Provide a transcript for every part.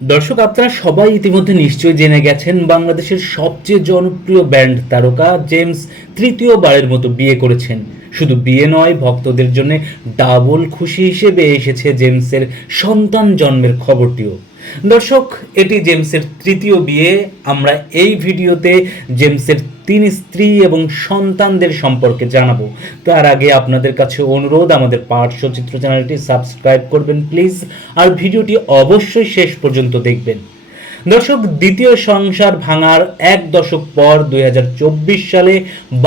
দর্শক, আপনারা সবাই ইতিমধ্যে নিশ্চয়ই জেনে গেছেন বাংলাদেশের সবচেয়ে জনপ্রিয় ব্যান্ড তারকা জেমস তৃতীয়বারের মতো বিয়ে করেছেন। শুধু বিয়ে নয়, ভক্তদের জন্য ডাবল খুশি হিসেবে এসেছে জেমসের সন্তান জন্মের খবরটিও। দর্শক, এটি জেমসের তৃতীয় বিয়ে। আমরা এই ভিডিওতে জেমসের 3 স্ত্রী এবং সন্তানদের সম্পর্কে জানাবো। তার আগে আপনাদের কাছে অনুরোধ, আমাদের পার্শ্বচিত্র চ্যানেলটি সাবস্ক্রাইব করবেন প্লিজ, আর ভিডিওটি অবশ্যই শেষ পর্যন্ত দেখবেন। দর্শক, দ্বিতীয় সংসার ভাঙার 1 দশক পর 2024 সালে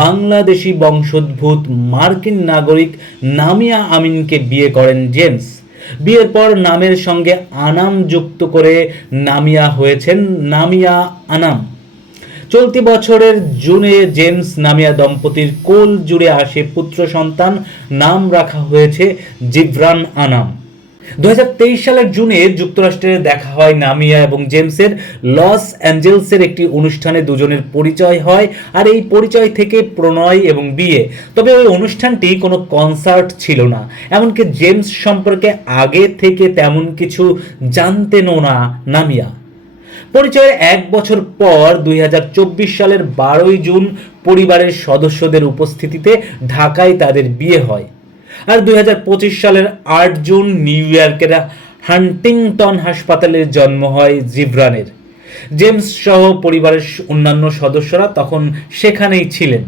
বাংলাদেশি বংশোদ্ভূত মার্কিন নাগরিক নামিয়া আমিনকে বিয়ে করেন জেমস। বিয়ের পর নামের সঙ্গে আনাম যুক্ত করে নামিয়া হয়েছেন নামিয়া আনাম। চলতি বছরের জুনে জেমস নামিয়া দম্পতির কোল জুড়ে আসে পুত্র সন্তান। নাম রাখা হয়েছে জিভরান আনাম। 2023 সালের জুনে যুক্তরাষ্ট্রে দেখা হয় নামিয়া এবং জেমসের। লস অ্যাঞ্জেলসের একটি অনুষ্ঠানে দুজনের পরিচয় হয়, আর এই পরিচয় থেকে প্রণয় এবং বিয়ে। তবে ওই অনুষ্ঠানটি কোনো কনসার্ট ছিল না, এমনকি জেমস সম্পর্কে আগে থেকে তেমন কিছু জানতেনও না নামিয়া। পরিচয়ের 1 বছর পর 2024 সালের 12ই জুন পরিবারের সদস্যদের উপস্থিতিতে ঢাকায় তাদের বিয়ে হয়। আর 2025 সালের 8 জুন নিউ ইয়র্কের হান্টিংটন হাসপাতালে জন্ম হয় জিভরানের। জেমস সহ পরিবারের অন্যান্য সদস্যরা তখন সেখানেই ছিলেন।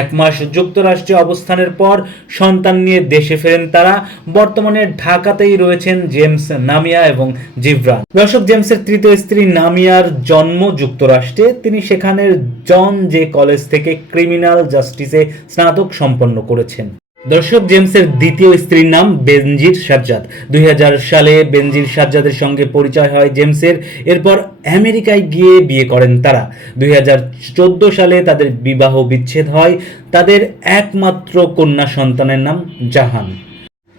1 মাস যুক্তরাষ্ট্রে অবস্থানের পর সন্তান নিয়ে দেশে ফেরেন তারা। বর্তমানে ঢাকাতেই রয়েছেন জেমস, নামিয়া এবং জিভরান। দর্শক, জেমসের তৃতীয় স্ত্রী নামিয়ার জন্ম যুক্তরাষ্ট্রে। তিনি সেখানের জন জে কলেজ থেকে ক্রিমিনাল জাস্টিসে স্নাতক সম্পন্ন করেছেন। দর্শক, জেমসের দ্বিতীয় স্ত্রীর নাম বেনজির সাজ্জাদ। 2000 সালে বেনজির সাজ্জাদের সঙ্গে পরিচয় হয় জেমসের। এরপর আমেরিকায় গিয়ে বিয়ে করেন তারা। 2014 সালে তাদের বিবাহ বিচ্ছেদ হয়। তাদের একমাত্র কন্যা সন্তানের নাম জাহান।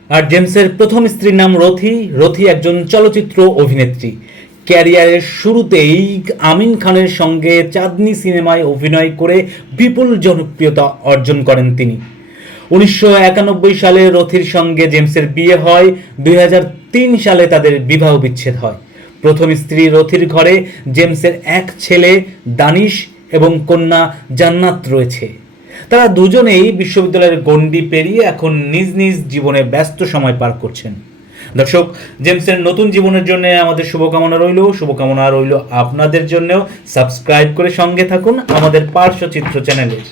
আর জেমসের প্রথম স্ত্রীর নাম রথি। রথি একজন চলচ্চিত্র অভিনেত্রী। ক্যারিয়ারের শুরুতেই আমিন খানের সঙ্গে চাঁদনি সিনেমায় অভিনয় করে বিপুল জনপ্রিয়তা অর্জন করেন তিনি। 1991 সালে রথির সঙ্গে জেমসের বিয়ে হয়। 2003 সালে তাদের বিবাহ বিচ্ছেদ হয়। প্রথম স্ত্রী রথির ঘরে জেমসের 1 ছেলে দানিশ এবং কন্যা জান্নাত রয়েছে। তারা দুজনেই বিশ্ববিদ্যালয়ের গণ্ডি পেরিয়ে এখন নিজ নিজ জীবনে ব্যস্ত সময় পার করছেন। দর্শক, জেমসের নতুন জীবনের জন্য আমাদের শুভকামনা রইল আপনাদের জন্যও। সাবস্ক্রাইব করে সঙ্গে থাকুন আমাদের পার্শ্বচিত্র চ্যানেলের।